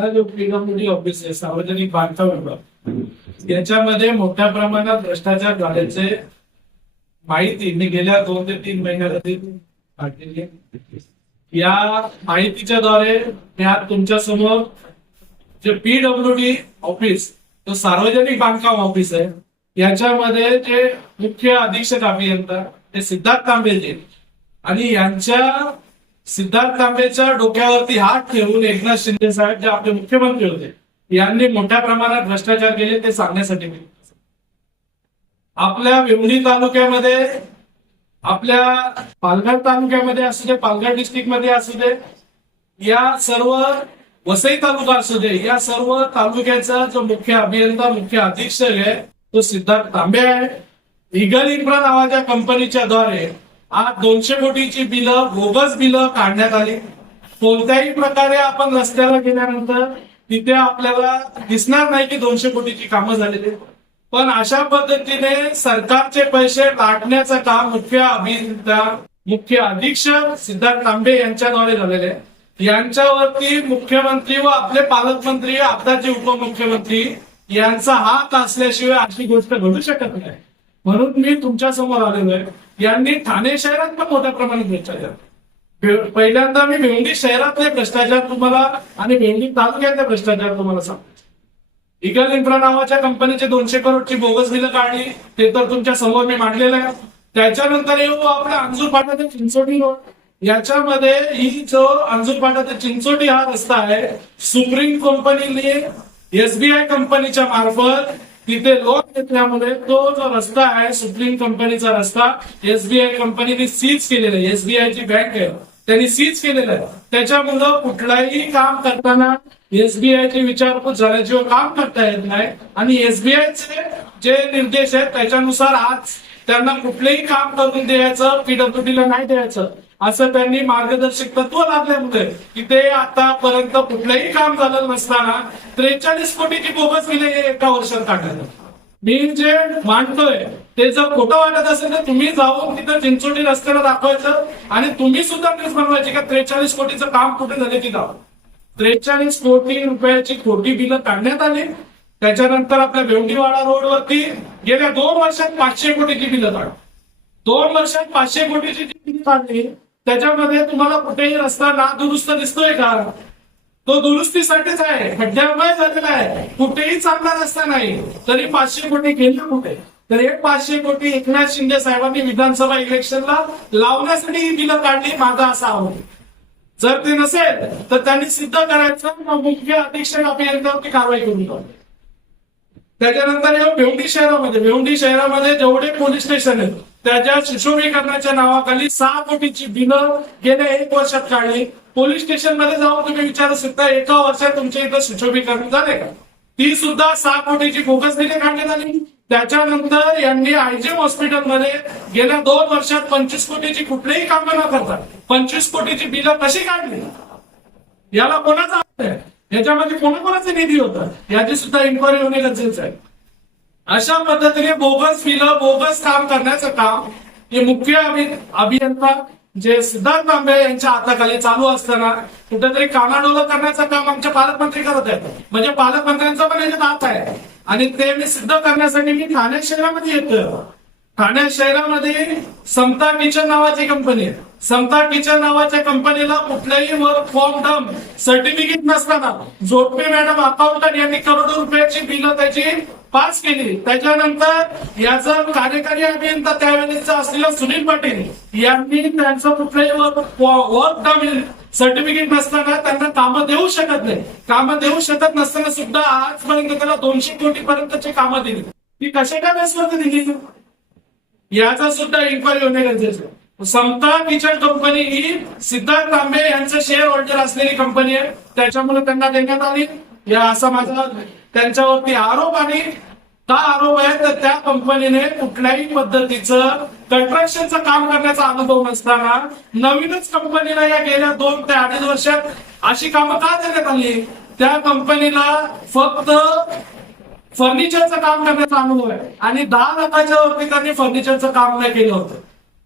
हा जो PWD office आहे. सार्वजनिक बांधकाम विभाग याच्यामध्ये मोठ्या प्रमाणात भ्रष्टाचार झाल्याचे माहिती मी गेल्या दोन ते तीन महिन्यासाठी काढलेली या माहितीच्या द्वारे मी आज तुमच्यासमोर जे पीडब्ल्यूडी ऑफिस तो सार्वजनिक बांधकाम ऑफिस आहे याच्यामध्ये जे मुख्य अधीक्षक अभियंता ते सिद्धार्थ कांबेजी आणि यांच्या सिद्धार्थ तांबेच्या डोक्यावरती हात ठेवून एकनाथ शिंदे साहेब जे आपले मुख्यमंत्री होते यांनी मोठ्या प्रमाणात भ्रष्टाचार केले ते सांगण्यासाठी मी आपल्या विवणी तालुक्यामध्ये आपल्या पालघर तालुक्यामध्ये असू दे पालघर डिस्ट्रिक्टमध्ये असू दे या सर्व वसई तालुका असू दे या सर्व तालुक्याचा जो मुख्य अभियंता मुख्य अधीक्षक आहे तो सिद्धार्थ तांबे आहे. इगल इन्फ्रा नावाच्या कंपनीच्या द्वारे आज दोनशे कोटीची बिलं बोगस बिलं काढण्यात आली. कोणत्याही प्रकारे आपण रस्त्याला गेल्यानंतर तिथे आपल्याला दिसणार नाही की दोनशे कोटीची कामं झालेली. पण अशा पद्धतीने सरकारचे पैसे लाटण्याचं काम मुख्य अभियंता मुख्य अधीक्षक सिद्धार्थ तांबे यांच्याद्वारे झालेले आहे. यांच्यावरती मुख्यमंत्री व आपले पालकमंत्री आताचे उपमुख्यमंत्री यांचा हात असल्याशिवाय अशी गोष्ट घडू शकत नाही. म्हणून मी तुमच्यासमोर आलेलो आहे. यांनी ठाणे शहरात पण मोठ्या प्रमाणात भ्रष्टाचार पहिल्यांदा मी भेंडी शहरातले भ्रष्टाचार तुम्हाला आणि भेंडी तालुक्यातले भ्रष्टाचार तुम्हाला सांगतो. इगल इन्फ्रा नावाच्या कंपनीचे दोनशे करोडची बोगस बिलं काढली ते तर तुमच्यासमोर मी मांडलेलं आहे. त्याच्यानंतर येऊ आपल्या अंजूर फाटा ते चिंचोटी रोड. याच्यामध्ये ही जो अंजूर फाटा ते चिंचोटी हा रस्ता आहे सुप्रीम कंपनीने एसबीआय कंपनीच्या मार्फत तिथे लोन घेतल्यामुळे तो जो रस्ता आहे सुप्रीम कंपनीचा रस्ता एसबीआय कंपनीने सीज केलेला आहे. एसबीआय ची बँक आहे. त्यांनी सीज केलेलं आहे. त्याच्यामुळं कुठलाही काम करताना एसबीआयची विचारपूस झाल्याशिवाय काम करता येत नाही. आणि एसबीआयचे जे निर्देश आहेत त्याच्यानुसार आज त्यांना कुठलेही काम करून द्यायचं पीडब्ल्यूडीला नाही द्यायचं. असं त्यांनी मार्गदर्शक तत्व लागल्यामुळे की ते आतापर्यंत कुठलंही काम झालं नसताना त्रेचाळीस कोटीची बोगस गेले हे एका वर्षात टाकलं मी जे मांडतोय ते जर खोटं वाटत असेल तर तुम्ही जाऊन तिथं चिंचोटी रस्त्याला दाखवायचं आणि तुम्ही सुद्धा न्यूज बनवायची का त्रेचाळीस कोटीचं काम कुठे झाले तिथं त्रेचाळीस कोटी रुपयाची खोटी बिलं काढण्यात आली. त्याच्यानंतर आपल्या भेवंडीवाडा रोडवरती गेल्या दोन वर्षात पाचशे कोटीची बिलं काढ दोन वर्षात पाचशे कोटीची जी बिलं काढली त्याच्यामध्ये तुम्हाला कुठेही रस्ता ना दुरुस्त दिसतोय का? तो दुरुस्तीसाठीच आहे. खड्ड्यामुळे झालेला आहे. कुठेही चांगला रस्ता नाही. तरी पाचशे कोटी गेले कुठे? तर एक पाचशे कोटी एकनाथ शिंदे साहेबांनी विधानसभा इलेक्शनला लावण्यासाठी ही बिलं काढली. माझा असा आरोप. जर ते नसेल तर त्यांनी सिद्ध करायचं. मग मुख्य अधीक्षक अभियंत्यावरती कारवाई करून द्यावी त्याच्यानंतर येऊ भेवंडी शहरामध्ये. भेवंडी शहरामध्ये जेवढे पोलीस स्टेशन आहेत त्याच्या सुशोभीकरणाच्या नावाखाली सहा कोटीची बिलं गेल्या एक वर्षात काढली. पोलीस स्टेशनमध्ये जाऊन तुम्ही विचारू शकता एका वर्षात तुमच्या इथं सुशोभीकरण झाले का? ती सुद्धा सहा कोटीची बोगस बिले काढण्यात आली. त्याच्यानंतर यांनी आयजीएम हॉस्पिटलमध्ये गेल्या दोन वर्षात पंचवीस कोटीची कुठलीही कामं न करता पंचवीस कोटीची बिलं कशी काढली? याला कोणाचा याच्यामध्ये कोणाकोणाचा निधी होता? याची सुद्धा इन्क्वायरी होणे गरजेचं आहे. अशा पद्धतीने बोगस बिलं बोगस काम करण्याचं काम हे मुख्य अभि- अभियंता जे सिद्धार्थ तांबे यांच्या हाताखाली चालू असताना कुठेतरी कानाडोलं करण्याचं काम आमचे पालकमंत्री करत आहेत. म्हणजे पालकमंत्र्यांचा पण याच्यात हात आहे. आणि ते मी सिद्ध करण्यासाठी मी ठाणे शहरामध्ये येतो ठाणे शहरामध्ये समता किचन नावाची कंपनी आहे. समता किचन नावाच्या कंपनीला कुठल्याही वर्क फॉर्म टर्म सर्टिफिकेट नसताना जोडपे मॅडम अकाउंटंट यांनी करोडो रुपयाची बिलं त्याची पास केली त्याच्यानंतर याचा कार्यकारी अभियंता त्यावेळेचा असलेला सुनील पाटील यांनी त्यांचं कुठलंही वर्क वर्क डम सर्टिफिकेट नसताना त्यांना कामं देऊ शकत नाही. कामं देऊ शकत नसताना सुद्धा आजपर्यंत त्याला दोनशे कोटी पर्यंतची कामं दिली. ती कशाच्या बेसवरती दिली याचा सुद्धा इन्क्वायरी होणे गरजेचं समता किचन कंपनी ही सिद्धार्थ तांबे यांचं शेअर होल्डर असलेली कंपनी आहे. त्याच्यामुळे त्यांना देण्यात आली. या असा माझा त्यांच्यावरती आरोप आणि का आरोप आहे? तर त्या कंपनीने कुठल्याही पद्धतीचं कन्स्ट्रक्शनचं काम करण्याचा अनुभव नसताना नवीनच कंपनीला या गेल्या दोन ते अडीच वर्षात अशी कामं का देण्यात आली? त्या कंपनीला फक्त फर्निचरचं काम करण्याचा अनुभव आहे. आणि दहा लाखाच्या वरती त्यांनी फर्निचरचं काम नाही केलं होतं.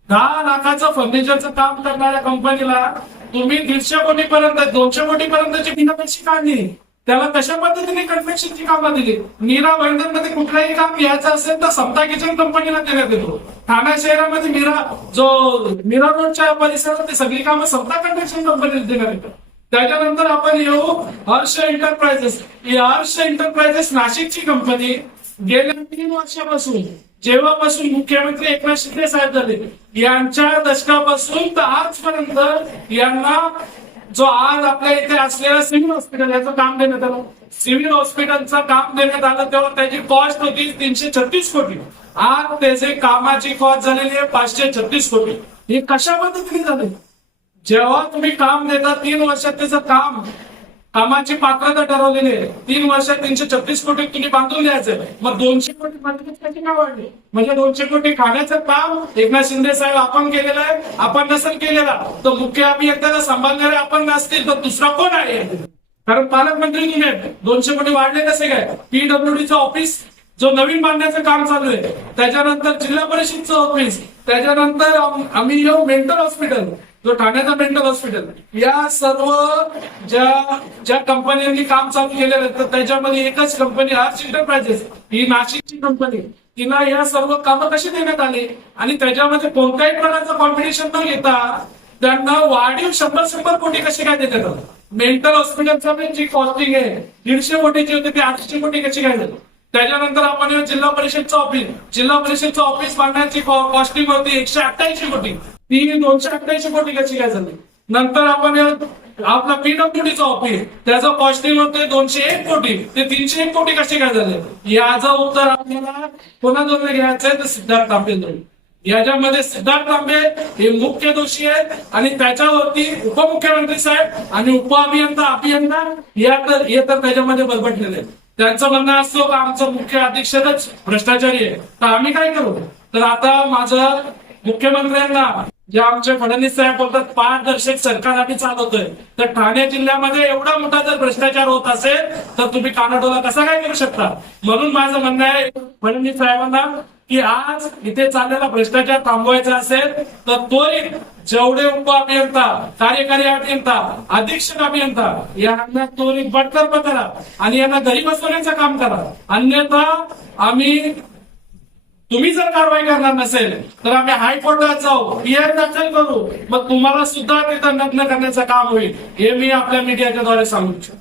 दहा लाखाचं फर्निचरचं काम करणाऱ्या कंपनीला तुम्ही दीडशे कोटी पर्यंत दोनशे कोटी पर्यंतची बिलं काढली. त्याला कशा पद्धतीने कन्व्हेन्शनची कामं दिली? मीरा मध्ये कुठलाही काम घ्यायचं असेल तर सप्ता किचन कंपनीला देण्यात येतो. ठाणे शहरामध्ये मीरा जो मीरा रोडच्या परिसरात सगळी कामं सप्ता कन्व्हेन्शन कंपनीला देण्यात येतात. त्याच्यानंतर आपण येऊ हर्ष एंटरप्राइजेस हर्ष एंटरप्राइजेस नाशिकची कंपनी गेल्या तीन वर्षापासून जेव्हापासून मुख्यमंत्री एकनाथ शिंदे साहेब झाले यांच्या दशकापासून तर आजपर्यंत यांना जो आज आपल्या इथे असलेला सिव्हिल हॉस्पिटल याचं काम देण्यात आलं. सिव्हिल हॉस्पिटलचं काम देण्यात आलं तेव्हा त्याची कॉस्ट होती तीनशे छत्तीस कोटी. आज त्याचे कामाची कॉस्ट झालेली आहे पाचशे छत्तीस कोटी. हे कशा पद्धतीने झाले जेव्हा तुम्ही काम देता तीन वर्षात त्याचं काम कामाची पात्रता ठरवलेली आहे. तीन वर्षात तीनशे छत्तीस कोटी तुम्ही बांधून द्यायचं मग दोनशे कोटी बांधण्यात कशी काय वाढली? म्हणजे दोनशे कोटी खाण्याचं काम एकनाथ शिंदे साहेब आपण केलेलं आहे. आपण नसेल केलेला तर मुख्य अभियंत्याला सांभाळणारे आपण नसतील तर दुसरा कोण आहे? कारण पालकमंत्री तुम्ही दोनशे कोटी वाढले कसे काय? पीडब्ल्यूडीचं ऑफिस जो नवीन बांधण्याचं काम चालू आहे. त्याच्यानंतर जिल्हा परिषदचं ऑफिस त्याच्यानंतर आम्ही येऊ मेंटल हॉस्पिटल जो ठाण्याचं मेंटल हॉस्पिटल या सर्व ज्या ज्या कंपन्यांनी काम चालू केलेलं आहे तर त्याच्यामध्ये एकच कंपनी आर्च एंटरप्राइजेस ही नाशिकची कंपनी तिला या सर्व कामं कशी देण्यात आली? आणि त्याच्यामध्ये कोणत्याही प्रकारचं कॉम्पिटिशन न घेता त्यांना वाढीव शंभर शंभर कोटी कशी काय देण्यात आलं? मेंटल हॉस्पिटलचा पण जी कॉस्टिंग आहे दीडशे कोटीची होती ती आठशे कोटी कशी काय झाली त्याच्यानंतर आपण येऊ जिल्हा परिषदचं ऑफिस जिल्हा परिषदचं ऑफिस बांधण्याची कॉस्टिंग होती एकशे अठ्ठ्याऐंशी कोटी. ती दोनशे अठ्ठ्याऐंशी कोटी कशी काय झाली? नंतर आपण आपला पीडब्ल्यूडीचा ऑफिस त्याचं कॉस्टिंग होते दोनशे एक कोटी. ते तीनशे एक कोटी कसे काय झाले? याचं उत्तर आपल्याला कोणाजवळ घ्यायचं आहे तर सिद्धार्थ तांबे याच्यामध्ये सिद्धार्थ तांबे हे मुख्य दोषी आहेत आणि त्याच्यावरती उपमुख्यमंत्री साहेब आणि उप अभियंता या तर हे तर त्याच्यामध्ये बरबटलेले त्यांचं म्हणणं असतो का आमचं मुख्य अधीक्षकच भ्रष्टाचारी आहे. तर आम्ही काय करू? तर आता माझं मुख्यमंत्र्यांना जे आमचे फडणवीस साहेब बोलतात पारदर्शक सरकार आम्ही चालवतोय. तर ठाणे जिल्ह्यामध्ये एवढा मोठा जर भ्रष्टाचार होत असेल तर तुम्ही कानाडोला कसा काय करू शकता? म्हणून माझं म्हणणं आहे फडणवीस साहेबांना की आज इथे चाललेला भ्रष्टाचार थांबवायचा असेल तर त्वरित जेवढे उप अभियंता कार्यकारी अभियंता अधीक्षक अभियंता यांना त्वरित बडतर्फ करा. आणि यांना घरी बसवण्याचं काम करा. अन्यथा आम्ही तुम्ही जर कारवाई करणार नसेल तर आम्ही हायकोर्टात जाऊ पीआय दाखल करू. मग तुम्हाला सुद्धा ते नग्न करण्याचं काम होईल हे मी आपल्या मीडियाच्या द्वारे सांगू इच्छितो.